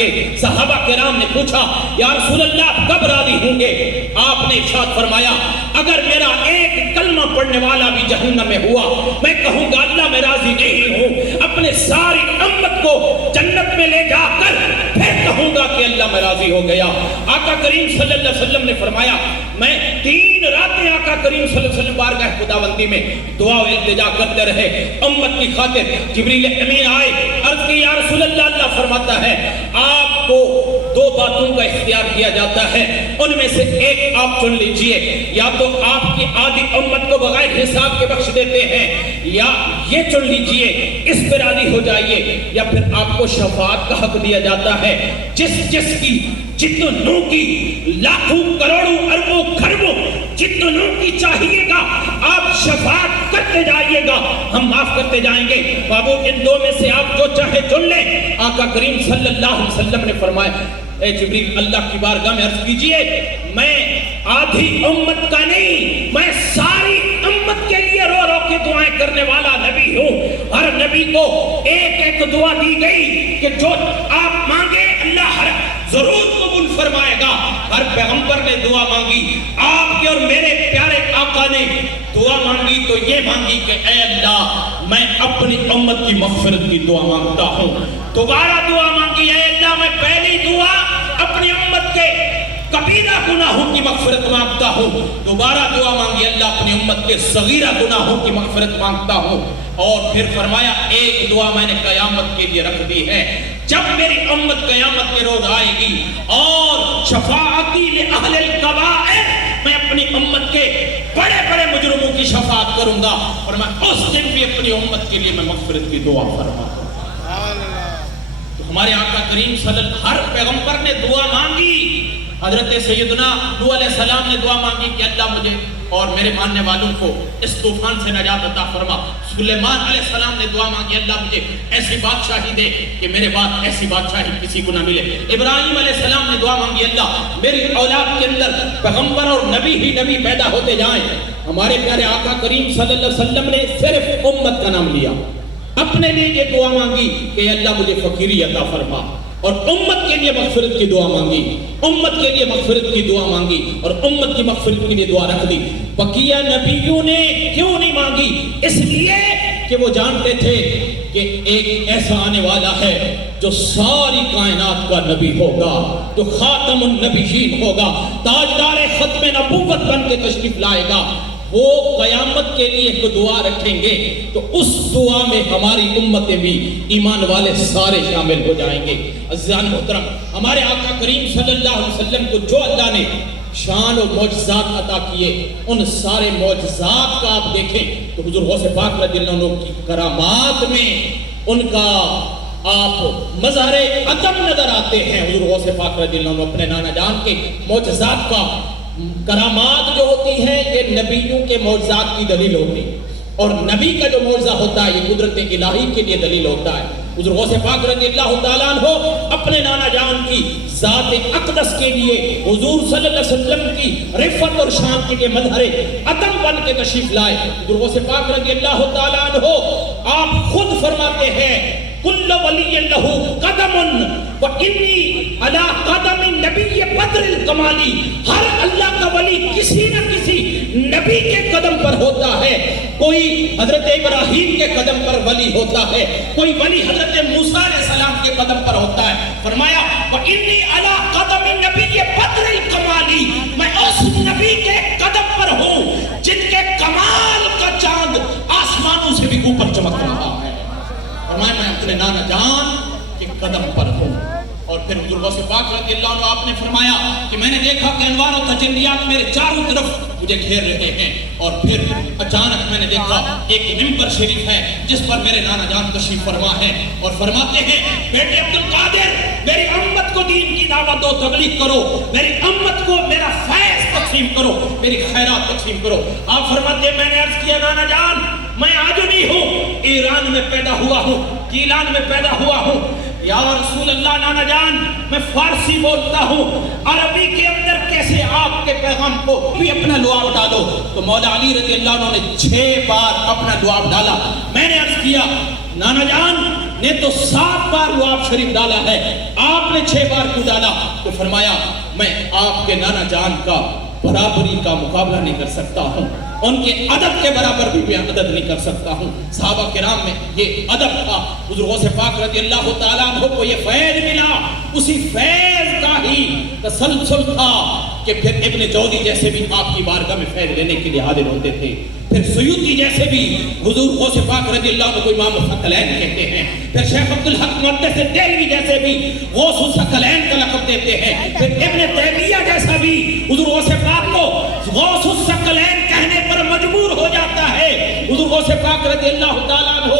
جائیں گے۔ صحابہ کرام نے پوچھا یا رسول اللہ کب راضی ہوں گے؟ آپ نے ارشاد فرمایا اگر میرا ایک کلمہ پڑھنے والا بھی جہنم میں ہوا میں کہوں گا اللہ میں راضی نہیں ہوں، اپنے ساری امت کو جنت میں لے جا کر پھر کہوں گا کہ اللہ میں راضی ہو گیا۔ آقا کریم صلی اللہ علیہ وسلم نے فرمایا میں 3 راتیں آقا کریم صلی اللہ علیہ وسلم بارگاہ خداوندی میں دعا و التجا کرتے رہے امت کی خاطر۔ جبریل امین آئے، عرض کی یا رسول اللہ، اللہ فرماتا ہے آپ کو 2 باتوں کا اختیار کیا جاتا ہے، ان میں سے ایک آپ چن لیجئے، یا تو آپ کی آدھی امت کو بغیر حساب کے بخش دیتے ہیں، یا یہ چن لیجئے اس پہ راضی ہو جائیے، یا پھر آپ کو شفاعت کا حق دیا جاتا ہے۔ جس کی جتنوں کی لاکھوں کروڑوں اربوں خربوں جتنوں کی چاہیے گا آپ شفاعت کرتے جائیے گا، ہم معاف کرتے جائیں گے۔ بابو ان 2 میں سے آپ جو چاہے چن لیں۔ آقا کریم صلی اللہ علیہ وسلم نے فرمایا اے جبریل اللہ کی بارگاہ میں عرض کیجئے میں آدھی امت کا نہیں، میں ساری امت کے لیے رو رو کے دعائیں کرنے والا نبی ہوں۔ ہر نبی کو ایک ایک دعا دی گئی کہ جو آپ مانگے اللہ ہر ضرور قبول فرمائے گا۔ ہر پیغمبر نے دعا مانگی، آپ کے اور میرے پیارے آقا نے دعا مانگی تو یہ مانگی کہ اے اللہ میں اپنی امت کی مغفرت کی دعا مانگتا ہوں۔ دوبارہ دعا مانگی اے اللہ میں پہلی دعا اپنی امت کے کبیرہ گناہوں کی مغفرت مانگتا ہوں، دوبارہ دعا مانگی اللہ اپنی امت کے صغیرہ گناہوں کی مغفرت مانگتا ہوں، اور پھر فرمایا ایک دعا میں نے قیامت کے لیے رکھ دی ہے، جب میری امت قیامت کے روز آئے گی اور شفاعتی لأہل الکبائر میں اپنی امت کے بڑے بڑے مجرموں کی شفاعت کروں گا، اور میں اس دن بھی اپنی امت کے لیے میں مغفرت کی دعا فرماتا ہوں۔ ہمارے آقا کریم صلی اللہ علیہ وسلم ہر پیغمبر نے دعا مانگی۔ حضرت سیدنا نوح علیہ السلام نے دعا مانگی کہ اللہ مجھے اور میرے ماننے والوں کو اس طوفان سے نجات عطا فرما۔ سلیمان علیہ السلام نے دعا مانگی اللہ مجھے ایسی بادشاہی دے کہ میرے بعد ایسی بادشاہی کسی کو نہ ملے۔ ابراہیم علیہ السلام نے دعا مانگی اللہ میری اولاد کے اندر پیغمبر اور نبی ہی نبی پیدا ہوتے جائیں۔ ہمارے پیارے آقا کریم صلی اللہ علیہ وسلم نے صرف امت کا نام لیا، اپنے لیے یہ دعا مانگی کہ اللہ مجھے فقیری عطا فرما، اور امت کے لیے مغفرت کی دعا مانگی، امت کے لیے مغفرت کی دعا مانگی، اور امت کی مغفرت کے لیے دعا رکھ دی۔ بقیہ نبیوں نے کیوں نہیں مانگی؟ اس لیے کہ وہ جانتے تھے کہ ایک ایسا آنے والا ہے جو ساری کائنات کا نبی ہوگا، جو خاتم النبیین ہوگا، تاجدار ختم نبوت بن کے تشریف لائے گا۔ وہ قیامت کے لیے ایک دعا رکھیں گے تو اس دعا میں ہماری امتیں بھی ایمان والے سارے شامل ہو جائیں گے۔ عزیزان محترم، ہمارے آقا کریم صلی اللہ علیہ وسلم کو جو اللہ نے شان و معجزات عطا کیے، ان سارے معجزات کا آپ دیکھیں تو حضور غوث پاک رضی اللہ عنہ کی کرامات میں ان کا آپ مظہر عدم نظر آتے ہیں۔ حضور غوث پاک رضی اللہ عنہ اپنے نانا جان کے معجزات کا کرامات جو ہوتی ہے یہ نبیوں کے معجزات کی دلیل ہوتی ہے، اور نبی کا جو معجزہ ہوتا ہے یہ قدرت الہی کے لیے دلیل ہوتا ہے۔ حضور غوث پاک رضی اللہ تعالیٰ عنہ اپنے نانا جان کی ذات اقدس کے لیے حضور صلی اللہ علیہ وسلم کی رفعت اور شان کے لیے مظہر عدم بن کے تشریف لائے۔ حضور غوث پاک رضی اللہ تعالیٰ عنہ آپ خود فرماتے ہیں کل ولی لہ قدم وانی علی قدم نبی بدر الکمالی، ہر اللہ کا ولی کسی نہ کسی نبی کے قدم پر ہوتا ہے۔ کوئی حضرت ابراہیم کے قدم پر ولی ہوتا ہے، کوئی ولی حضرت موسیٰ علیہ السلام کے قدم پر ہوتا ہے۔ فرمایا وانی علی قدم نبی بدر الکمالی، میں اس نبی کے قدم پر ہوں جن کے کمال کا چاند آسمانوں سے بھی اوپر چمک رہا ہے۔ فرمایا میں اپنے نانا جان کے قدم پر ہوں۔ اور پھر حضور غوث پاک رضی اللہ عنہ آپ نے فرمایا کہ میں نے دیکھا کہ انوار و تجلیات میرے چاروں طرف مجھے گھیر رہے ہیں، اور پھر اچانک میں نے دیکھا ایک ممبر شریف ہے جس پر میرے نانا جان تشریف فرما ہے، اور فرماتے ہیں بیٹے عبدالقادر میری امت کو دین کی دعوت دو، تبلیغ کرو، میری امت کو میرا فیض تقسیم کرو، میری خیرات تقسیم کرو۔ آپ فرماتے ہیں میں نے عرض کیا نانا جان میں آجمی ہوں، ایران میں پیدا ہوا ہوں، گیلان میں پیدا ہوا ہوں۔ یا رسول اللہ نانا جان میں فارسی بولتا ہوں، عربی کے اندر کیسے آپ کے پیغام کو بھی اپنا لعاب ڈالو؟ تو مولا علی رضی اللہ عنہ نے 6 بار اپنا لعاب ڈالا۔ میں نے عرض کیا نانا جان نے تو 7 بار لعاب شریف ڈالا ہے، آپ نے 6 بار کیوں ڈالا؟ تو فرمایا میں آپ کے نانا جان کا برابری کا مقابلہ نہیں کر سکتا ہوں، ان کے ادب کے برابر بھی میں عدد نہیں کر سکتا ہوں۔ صحابہ کرام میں یہ ادب تھا۔ حضور غوث پاک رضی اللہ تعالیٰ عنہ کو یہ فیض ملا، اسی فیض کا ہی تسلسل تھا کہ پھر ابن جوزی جیسے بھی آپ کی بارگاہ میں فیض لینے کے لیے حاضر ہوتے تھے، پھر سیوطی جیسے بھی حضور غوث پاک رضی اللہ عنہ کو امام الثقلین کہتے ہیں، پھر شیخ عبدالحق محدث دہلوی جیسے بھی غوث الثقلین کا لقب دیتے ہیں، پھر ابن تیمیہ جیسا بھی حضور غوث پاک کو غوث الثقلین کہنے پر مجبور ہو جاتا ہے۔ حضور غوث پاک رضی اللہ تعالیٰ عنہ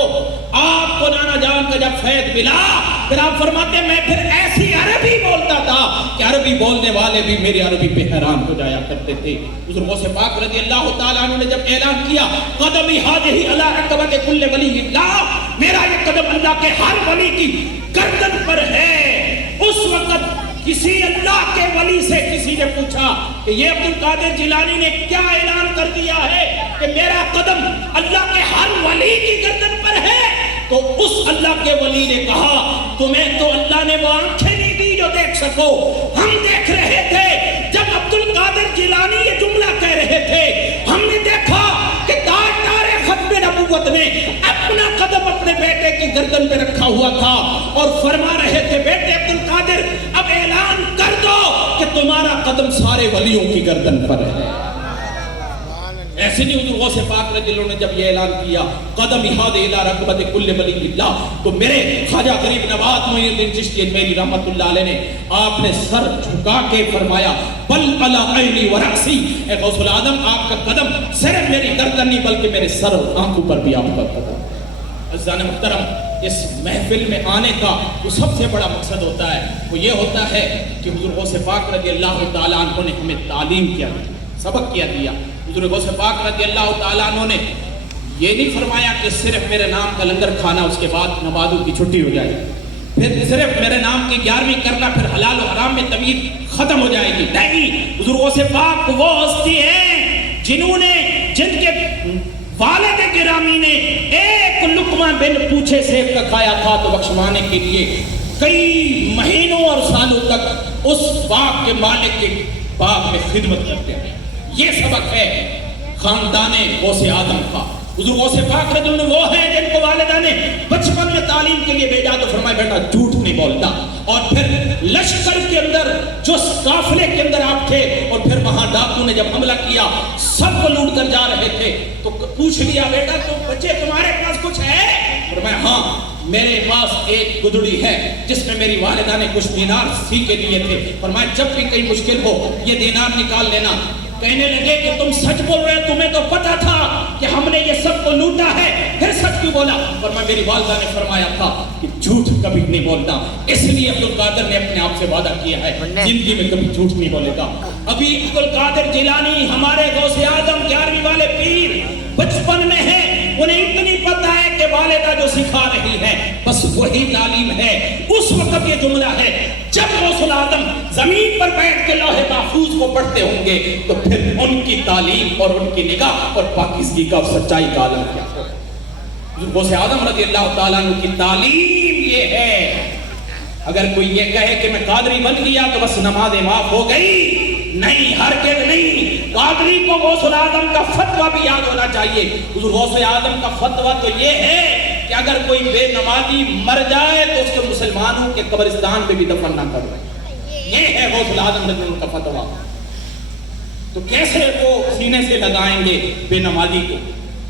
آپ کو نانا جان کا جب فیض ملا، پھر آپ فرماتے ہیں میں پھر ایسی عربی بولتا تھا کہ عربی بولنے والے بھی میری عربی پہ حیران ہو جایا کرتے تھے۔ حضور غوث پاک رضی اللہ تعالیٰ عنہ نے جب اعلان کیا قدمی ہاذہی علی رقبۃ کل ولی اللہ، میرا یہ قدم اللہ کے ہر ولی کی گردن پر ہے، اس وقت کسی اللہ کے ولی سے کسی نے پوچھا کہ یہ عبد القادر جیلانی نے کیا اعلان کر دیا ہے کہ میرا قدم اللہ کے ہر ولی کی گردن پر ہے؟ تو اس اللہ کے ولی نے کہا تمہیں تو اللہ نے وہ آنکھیں نہیں دی جو دیکھ سکو، ہم دیکھ رہے تھے جب عبد القادر جیلانی یہ جملہ کہہ رہے تھے، ہم نے دیکھا کہ تاجدار ختم نبوت نے اپنا قدم اپنے بیٹے کی گردن پہ رکھا ہوا تھا اور فرما رہے تھے بیٹے عبد القادر اب اعلان کر دو کہ تمہارا قدم سارے ولیوں کی گردن پر ہے۔ ایسے نہیں حضور غوث پاک رضی اللہ عنہ نے جب یہ اعلان کیا قدم ہاذہی الی رقبۃ کل ولی اللہ، تو میرے خواجہ غریب نواز معین الدین چشتی میری رحمت اللہ علیہ نے آپ نے سر جھکا کے فرمایا بل علی عینی و رأسی، اے غوث العظم آپ کا قدم صرف میری گردن نہیں بلکہ میرے سر اور آنکھوں پر بھی آپ کا قدم۔ عزیزان محترم، اس محفل میں آنے کا جو سب سے بڑا مقصد ہوتا ہے وہ یہ ہوتا ہے کہ حضور غوث پاک رضی اللہ تعالیٰ عنہ نے ہمیں تعلیم کیا، سبق کیا دیا۔ حضور غوث پاک رضی اللہ تعالیٰ عنہ نے یہ نہیں فرمایا کہ صرف میرے نام کا لنگر کھانا اس کے بعد نمازوں کی چھٹی ہو جائے، پھر صرف میرے نام کی 11ویں کرنا پھر حلال و حرام میں تمیز ختم ہو جائے گی، نہیں۔ حضور غوث پاک وہ ہستی ہیں جنہوں نے جن کے والد گرامی نے ایک لقمہ بن پوچھے سیب کا کھایا تھا تو بخشوانے کے لیے کئی مہینوں اور سالوں تک اس باغ کے مالک کے باغ میں خدمت کرتے ہیں۔ یہ سبق ہے خاندان غوث اعظم کا۔ حضور غوث پاک رضی اللہ عنہ وہ ہیں جن کو والدہ نے بچپن میں تعلیم کے لیے بھیجا تو فرمایا بیٹا جھوٹ نہیں بولتا، اور پھر لشکر کے اندر جو قافلے کے اندر آپ تھے اور پھر وہاں ڈاکو نے جب حملہ کیا سب کو لوٹ کر جا رہے تھے تو پوچھ لیا بیٹا تو بچے تمہارے پاس کچھ ہے؟ فرمایا ہاں میرے پاس ایک گدڑی ہے جس میں میری والدہ نے کچھ دینار سی کے لیے تھے۔ فرمایا جب بھی کئی مشکل ہو یہ دینار نکال لینا۔ کہنے لگے کہ تم سچ بول رہے ہو، تمہیں تو پتا تھا کہ ہم نے یہ سب کو لوٹا ہے، پھر سچ کیوں بولا؟ فرمایا میری والدہ نے فرمایا تھا کہ جھوٹ کبھی نہیں بولتا، اس لیے عبد القادر نے اپنے آپ سے وعدہ کیا ہے زندگی میں کبھی جھوٹ نہیں بولے گا۔ ابھی عبد القادر جیلانی ہمارے غوث اعظم 11ویں والے پیر بچپن میں ہیں، انہیں اتنی پتہ ہے کہ والدہ جو سکھا رہی ہے بس وہی تعلیم ہے۔ اس وقت یہ جملہ ہے جب غوث اعظم زمین پر بیٹھ کے لوح محفوظ کو پڑھتے ہوں گے تو پھر ان کی تعلیم اور ان کی نگاہ اور پاکیزگی کا اور سچائی کا عالم کیا ہوگا۔ غوث اعظم رضی اللہ تعالیٰ عنہ کی تعلیم یہ ہے، اگر کوئی یہ کہے کہ میں قادری بن گیا تو بس نماز معاف ہو گئی، نہیں، ہرگز نہیں۔ قادری کو غوث اعظم کا فتویٰ بھی یاد ہونا چاہیے۔ حضور غوث اعظم کا فتویٰ تو یہ ہے کہ اگر کوئی بے نمازی مر جائے تو اس کے مسلمانوں کے قبرستان میں بھی دفن نہ کرو، یہ ہے غوث اعظم رضی اللہ کا فتویٰ۔ تو کیسے وہ سینے سے لگائیں گے بے نمازی کو؟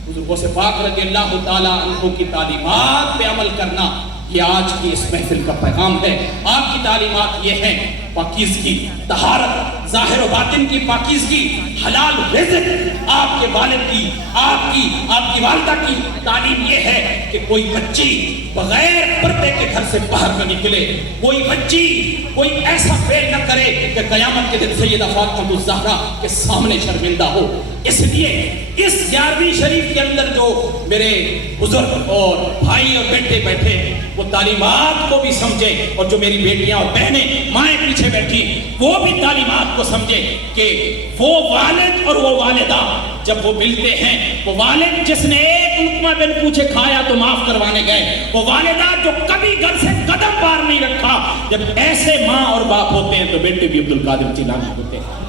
حضور غوث پاک رضی اللہ تعالیٰ عنہ کی تعلیمات پہ عمل کرنا یہ آج کی اس محفل کا پیغام ہے۔ آپ کی تعلیمات یہ ہیں پاکیزگی، طہارت، ظاہر و باطن کی پاکیزگی، حلال رزق۔ آپ کے والد کی، آپ کی والدہ کی تعلیم یہ ہے کہ کوئی بچی بغیر پردے کے گھر سے باہر نہ نکلے، کوئی بچی کوئی ایسا فعل نہ کرے کہ قیامت کے دن سیدہ فاطمہ الزہرا کے سامنے شرمندہ ہو۔ اس لیے اس 11ویں شریف کے اندر جو میرے بزرگ اور بھائی اور بیٹے بیٹھے وہ تعلیمات کو بھی سمجھے، اور جو میری بیٹیاں اور بہنیں مائیں پیچھے بیٹھی وہ بھی تعلیمات کو سمجھے کہ وہ والد اور وہ والدہ جب وہ ملتے ہیں، وہ والد جس نے ایک لقمہ بن پوچھے کھایا تو معاف کروانے گئے. وہ والدہ جو کبھی گھر سے قدم باہر نہیں رکھا, جب ایسے ماں اور باپ ہوتے ہیں تو بیٹے بھی عبد القادر جیلانی ہوتے ہیں.